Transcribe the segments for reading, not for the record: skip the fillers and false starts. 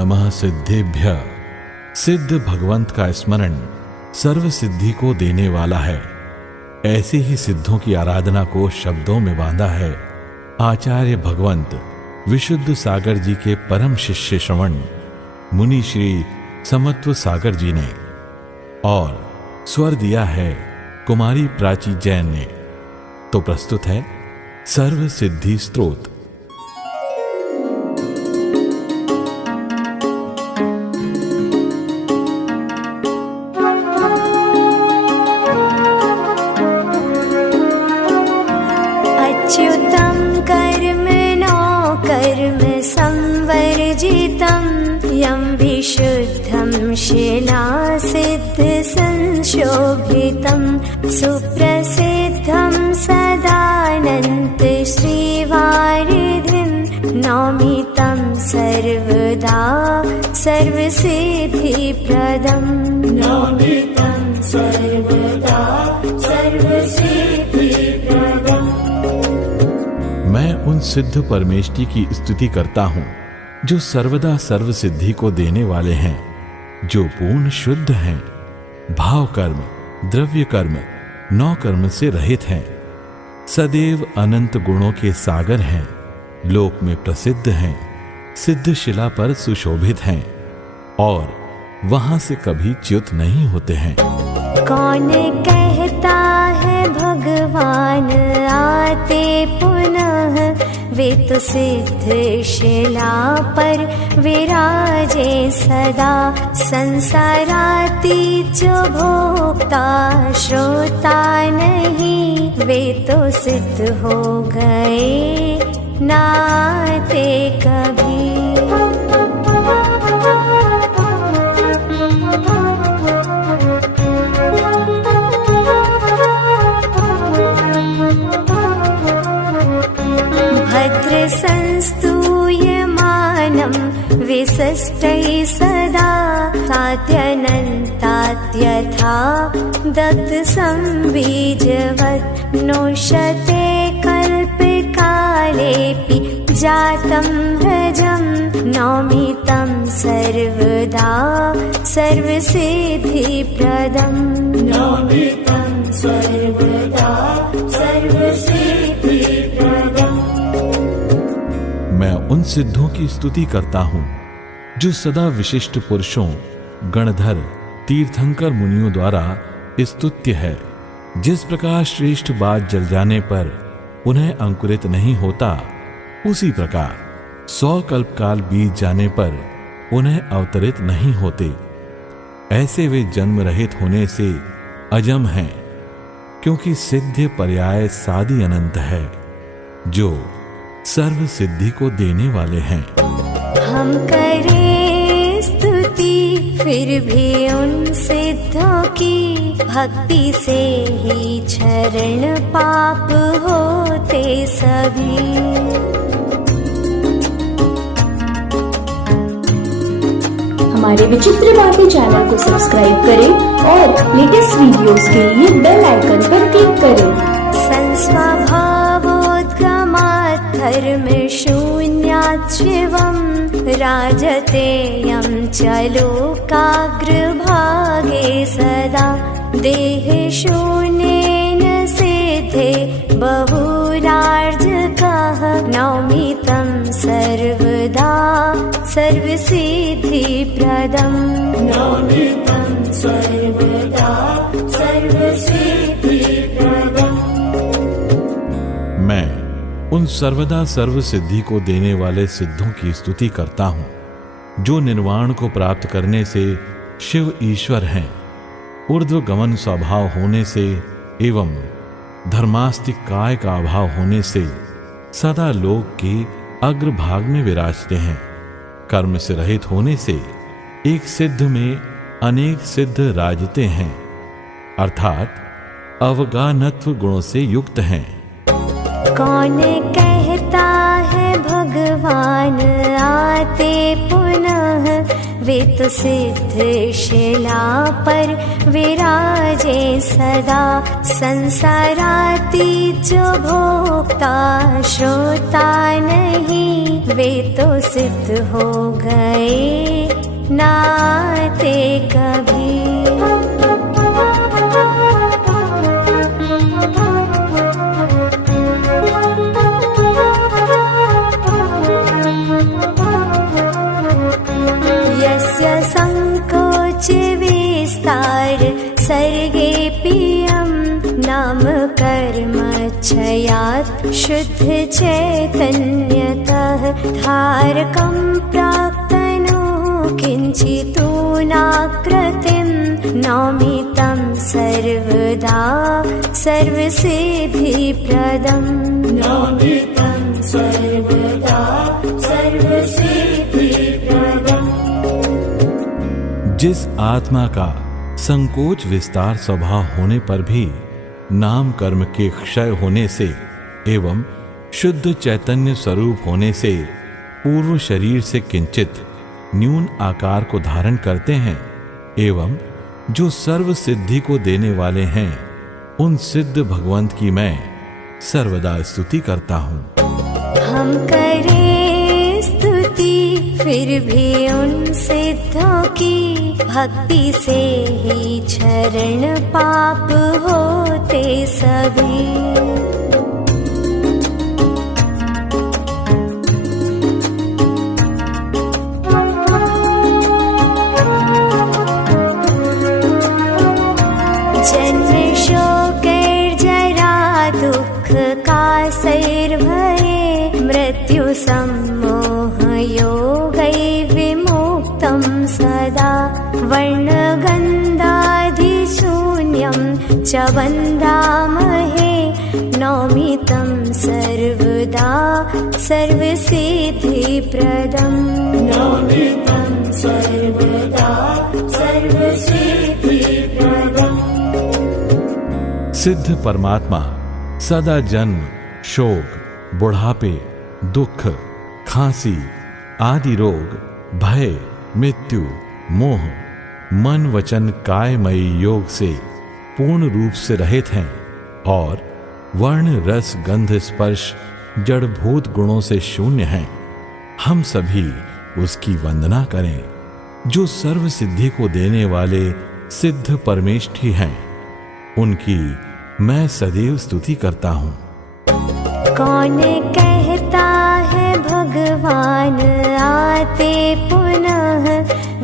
नमः सिद्धेभ्यः। सिद्ध भगवंत का स्मरण सर्व सिद्धि को देने वाला है। ऐसे ही सिद्धों की आराधना को शब्दों में बांधा है आचार्य भगवंत विशुद्ध सागर जी के परम शिष्य श्रवण मुनि श्री समत्व सागर जी ने, और स्वर दिया है कुमारी प्राची जैन ने। तो प्रस्तुत है सर्व सिद्धि स्तोत्र। अच्युतं कर्मणो कर्म संवर्जितं यं विशुद्धं शिलासिद्ध संशोभितं सुप्रसिद्धं सदानन्त श्रीवारिधिं नौमितं सर्वदा सर्वसिद्धिप्रदं नौमितं सर्वदा सर्वसिद्धिप्रदम्। मैं उन सिद्ध परमेष्टि की स्तुति करता हूं जो सर्वदा सर्व सिद्धि को देने वाले हैं, जो पूर्ण शुद्ध हैं, भाव कर्म द्रव्य कर्म नौ कर्म से रहित हैं, सदैव अनंत गुणों के सागर हैं, लोक में प्रसिद्ध हैं, सिद्ध शिला पर सुशोभित हैं और वहां से कभी च्युत नहीं होते हैं। कौन कहता है भगवान आते पुनः, वे तो सिद्ध शिला पर विराजे सदा। संसाराती जो भोक्ता श्रोता नहीं, वे तो सिद्ध हो गए नाते कभी। भद्र संस्तूयमानं विशिष्टैः सदा, तात्यनन्तात्यथा दत्त संबीजवत् नोष्यते कल्पकालेऽपि जातं व्रजं नौमितं सर्वदा सर्वसिद्धिप्रदं नौमितं सर्वदा सर्वसिद्धिप्रदम्। मैं उन सिद्धों की स्तुति करता हूं जो सदा विशिष्ट पुरुषों गणधर तीर्थंकर मुनियों द्वारा स्तुत्य है। जिस प्रकार श्रेष्ठ बात जल जाने पर उन्हें अंकुरित नहीं होता, उसी प्रकार 100 कल्पकाल बीत जाने पर उन्हें अवतरित नहीं होते। ऐसे वे जन्म रहित होने से अजम हैं, क्योंकि सिद्ध पर्याय सादी अनंत है, जो सर्व सिद्धि को देने वाले हैं। हम करें स्तुति फिर भी उन सिद्धों की, भक्ति से ही क्षरण पाप होते सभी। हमारे विचित्र बातें चैनल को सब्सक्राइब करें और लेटेस्ट वीडियोस के लिए बेल आइकन पर क्लिक करें। संस्वभावोद्गमात् धर्म शून्यात् शिवं, राजते यं च लोकाग्रभागे सदा। देह शून्येन सिद्धे बहुरार्जकः, नौमितं सर्वदा सर्वसिद्धिप्रदं नौमितं सर्वदा सर्वसिद्धिप्रदम्। मैं उन सर्वदा सर्व सिद्धि को देने वाले सिद्धों की स्तुति करता हूं जो निर्वाण को प्राप्त करने से शिव ईश्वर हैं, ऊर्ध्व गमन स्वभाव होने से एवं धर्मास्तिक काय का अभाव होने से सदा लोक के अग्रभाग में विराजते हैं। कर्म से रहित होने से एक सिद्ध में अनेक सिद्ध राजते हैं, अर्थात अवगानत्व गुणों से युक्त हैं। कौन कहता है भगवान आते पुनः, वे तो सिद्ध शिला पर विराजे सदा। संसारातीत जो भोक्ता श्रोता नहीं, वे तो सिद्ध हो गए नाते कभी। संकोच विस्तार सर्गे पियम, नाम कर्म क्षयात् शुद्ध चैतन्यतः। धारकं प्राक्तनो किञ्चित् नाकृतिं, नौमि तं सर्वदा सर्वसिद्धिप्रदं। नौमि तं सर्वदा सर्वसिद्धिप्रदम्। जिस आत्मा का संकोच विस्तार स्वभाव होने पर भी नाम कर्म के क्षय होने से एवं शुद्ध चैतन्य स्वरूप होने से पूर्व शरीर से किंचित न्यून आकार को धारण करते हैं, एवं जो सर्व सिद्धि को देने वाले हैं, उन सिद्ध भगवंत की मैं सर्वदा स्तुति करता हूँ। हम करें स्तुति फिर भी उन सिद्धों की, भक्ति से ही चरण पाप होते सभी। जन्म शोक जरा दुख का सैर भये, मृत्यु सम्मोह योगै विमुक्तं सदा। वर्णगन्धाधिशून्यं च वन्दामहे, नौमि तं सर्वदा सर्वसिद्धिप्रदं। नौमि तं सर्वदा सर्वसिद्धिप्रदम्। सिद्ध परमात्मा सदा जन्म शोक बुढ़ापे दुख खांसी आदि रोग भय मृत्यु मोह मन वचन कायमयी योग से पूर्ण रूप से रहित हैं और वर्ण रस गंध स्पर्श जड़भूत गुणों से शून्य हैं। हम सभी उसकी वंदना करें जो सर्व सिद्धि को देने वाले सिद्ध परमेष्ठी हैं। उनकी मैं सदैव स्तुति करता हूँ। कौन कहता है भगवान आते पुनः,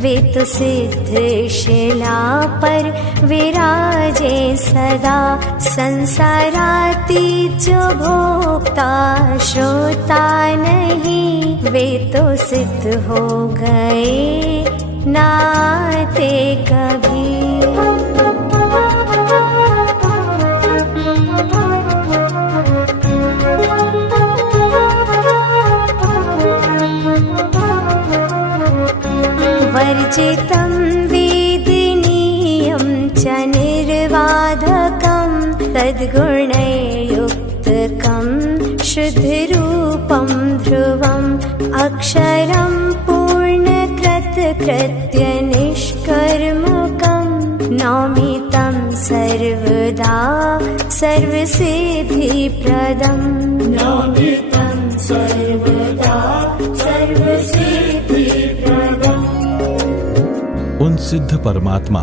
वे तो सिद्ध शिला पर विराजे सदा। संसारातीत जो भोक्ता श्रोता नहीं, वे तो सिद्ध हो गए नाते कभी। वर्जितं वेदिनीयं च निर्वाधकं, तद्गुणैर्युक्तकं शुद्धरूपं ध्रुवम्। अक्षरं पूर्णकृतकृत्यनिष्कर्मकं, नौमि तं सर्वदा सर्वसिद्धिप्रदं। नौमि तं सर्वदा सर्वसिद्धिप्रदम्। उन सिद्ध परमात्मा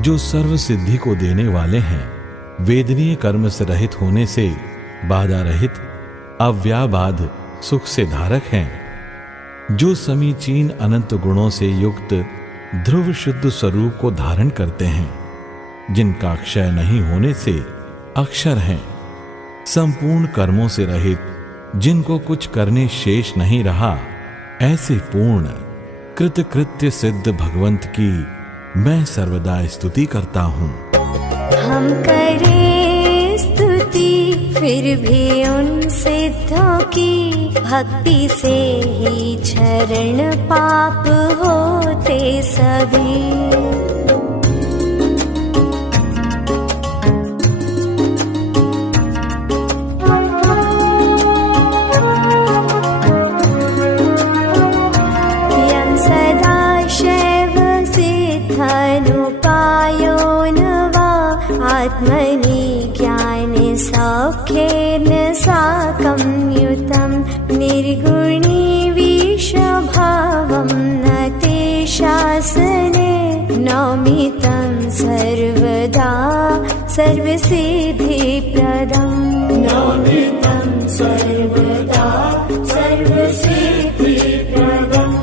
जो सर्व सिद्धि को देने वाले हैं, वेदनीय कर्म से रहित होने से बाधा रहित अव्याबाध सुख से धारक हैं, जो समीचीन अनंत गुणों से युक्त ध्रुव शुद्ध स्वरूप को धारण करते हैं, जिनका क्षय नहीं होने से अक्षर हैं, संपूर्ण कर्मों से रहित, जिनको कुछ करने शेष नहीं रहा, ऐसे पूर्ण कृतकृत्य सिद्ध भगवंत की मैं सर्वदा स्तुति करता हूँ। हम करें स्तुति फिर भी उन सिद्धों की, भक्ति से ही चरण पाप होते सभी। आत्मनि ज्ञानसौख्येन साकं युतं निर्गुणी विषभावं न ते शासने नौमितं सर्वदा सर्वसिद्धिप्रदम् नौमितं सर्वदा सर्वसिद्धिप्रदम्।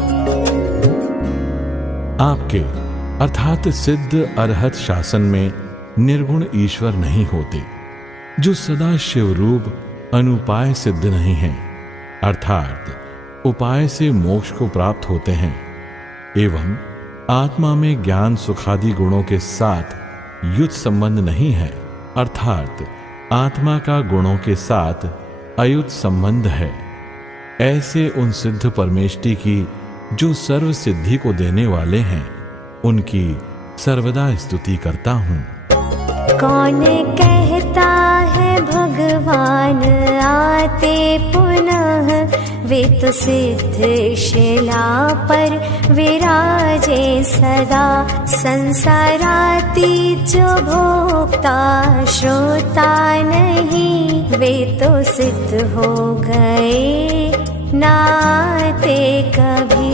आपके अर्थात सिद्ध अरहत शासन में निर्गुण ईश्वर नहीं होते, जो सदा शिव रूप अनुपाय सिद्ध नहीं है, अर्थात उपाय से मोक्ष को प्राप्त होते हैं, एवं आत्मा में ज्ञान सुखादि गुणों के साथ युत संबंध नहीं है, अर्थात आत्मा का गुणों के साथ अयुत संबंध है। ऐसे उन सिद्ध परमेष्टि की जो सर्व सिद्धि को देने वाले हैं, उनकी सर्वदा स्तुति करता हूँ। कौन कहता है भगवान आते पुनः, वे तो सिद्ध शिला पर विराजे सदा। संसाराती जो भोक्ता श्रोता नहीं, वे तो सिद्ध हो गए नाते कभी।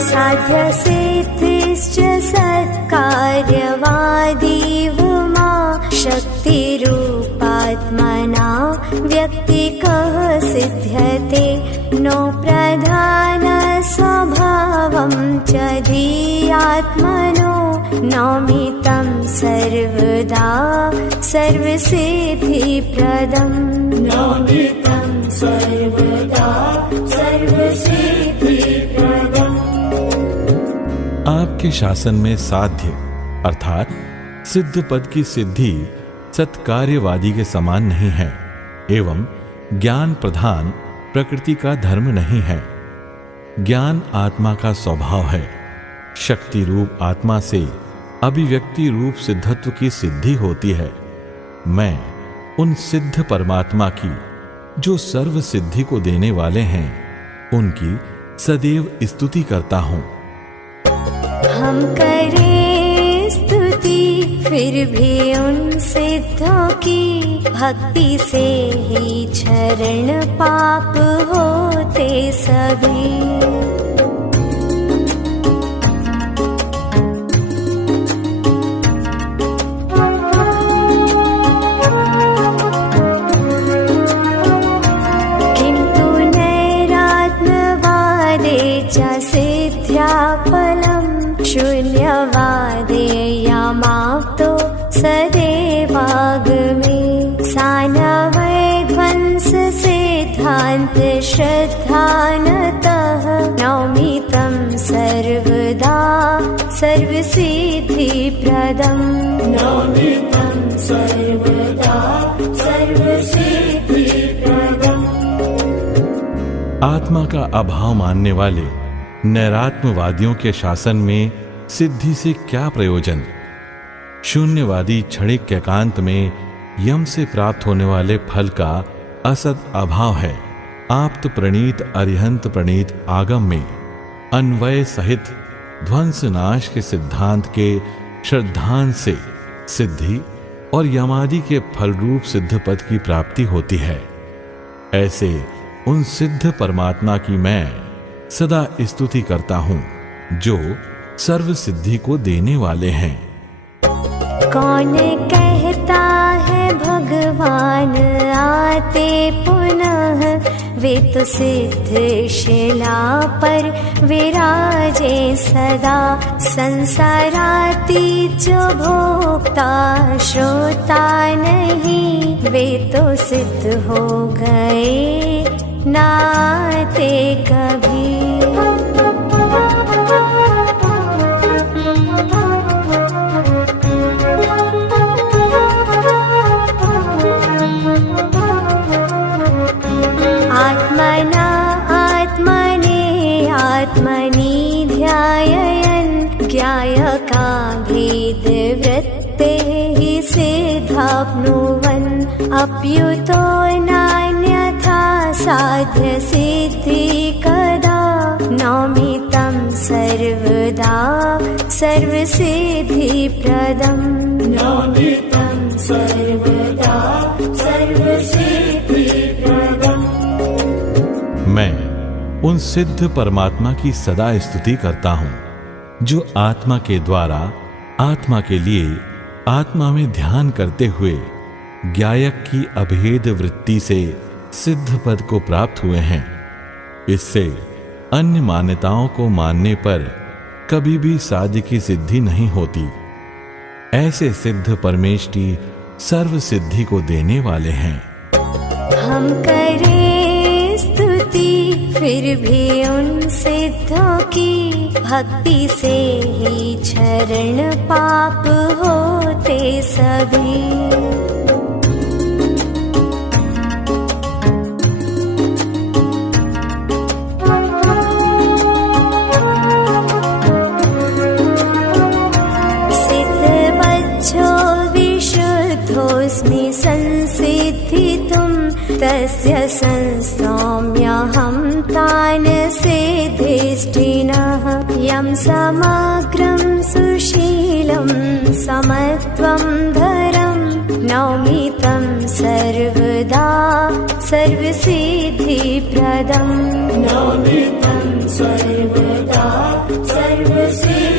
साध्य सिद्धिश्च सत्कार्यवादिवमा, शक्तिरूपात्मना व्यक्तिकः सिद्ध्यते। नो प्रधान स्वभावं च धीयात्मनो, नौमितं सर्वदा सर्वसिद्धिप्रदम् नौमितं सर्वदा सर्वसिद्धिप्रदम्। आपके शासन में साध्य अर्थात सिद्ध पद की सिद्धि सत्कार्यवादी के समान नहीं है, एवं ज्ञान प्रधान प्रकृति का धर्म नहीं है। ज्ञान आत्मा का स्वभाव है। शक्ति रूप आत्मा से अभिव्यक्ति रूप सिद्धत्व की सिद्धि होती है। मैं उन सिद्ध परमात्मा की जो सर्व सिद्धि को देने वाले हैं, उनकी सदैव स्तुति करता हूँ। हम करें स्तुति फिर भी उन सिद्धों की, भक्ति से ही चरण पाप होते सभी। किंतु नैरात्मवादे च सिद्ध्याफलम्, शून्यवादे यामाप्तो सदैवागमे। सानवैध्वंस सिद्धान्त श्रद्धानतः, नौमितं सर्वदा सर्वसिद्धिप्रदम् नौमितं सर्वदा सर्वसिद्धिप्रदम्। आत्मा का अभाव मानने वाले नैरात्मवादियों के शासन में सिद्धि से क्या प्रयोजन। शून्यवादी क्षणिक एकांत में यम से प्राप्त होने वाले फल का असत अभाव है। आप्त प्रणीत अरिहंत प्रणीत आगम में अन्वय सहित ध्वंस नाश के सिद्धांत के श्रद्धान से सिद्धि और यमादि के फल रूप सिद्ध पद की प्राप्ति होती है। ऐसे उन सिद्ध परमात्मा की मैं सदा स्तुति करता हूँ, जो सर्व सिद्धि को देने वाले हैं। कौन कहता है भगवान आते पुनः, वे तो सिद्ध शिला पर विराजे सदा। संसाराती जो भोक्ता श्रोता नहीं, वे तो सिद्ध हो गए नाते कभी। आत्मना आत्मने आत्मनि ध्यायन्, ज्ञायका भेदवृत्तेः सिद्धाप्नुवन्। अप्युतो नान्यथा साध्य सिद्धि कदा नौमि तं सर्वदा सर्वसिद्धि प्रदम् नौमि तं सर्वदा सर्वसिद्धि प्रदम्। मैं उन सिद्ध परमात्मा की सदा स्तुति करता हूँ जो आत्मा के द्वारा आत्मा के लिए आत्मा में ध्यान करते हुए ज्ञायक की अभेद वृत्ति से सिद्ध पद को प्राप्त हुए हैं। इससे अन्य मान्यताओं को मानने पर कभी भी साध्य की सिद्धि नहीं होती। ऐसे सिद्ध परमेष्टि सर्व सिद्धि को देने वाले हैं। हम करें स्तुति फिर भी उन सिद्धों की भक्ति से ही क्षरण पाप होते सभी। विशुद्धोऽस्मि संसिद्धितुं तस्य संस्तौम्यहं तान् सिद्धिष्टिनः यं समग्रं सुशीलं समत्वं धरं नौमि तं सर्वदा सर्वसिद्धिप्रदम् नौमि तं सर्वदा सर्वसिद्धिप्रदम्।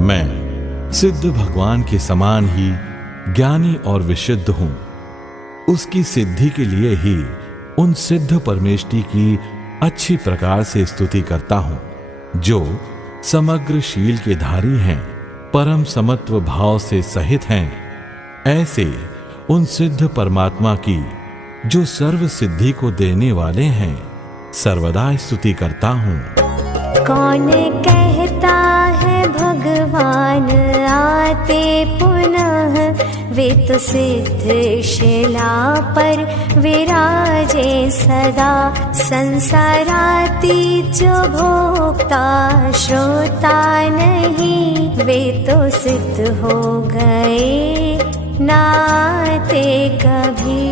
मैं सिद्ध भगवान के समान ही ज्ञानी और विशुद्ध हूं। उसकी सिद्धि के लिए ही उन सिद्ध परमेष्टि की अच्छी प्रकार से स्तुति करता हूं जो समग्र शील के धारी हैं, परम समत्व भाव से सहित हैं। ऐसे उन सिद्ध परमात्मा की जो सर्व सिद्धि को देने वाले हैं सर्वदा स्तुति करता हूं। कौन कहता है भगवान आते पुनः वे तो सिद्ध शिला पर विराजे सदा संसाराती जो भोक्ता श्रोता नहीं वे तो सिद्ध हो गए नाते कभी।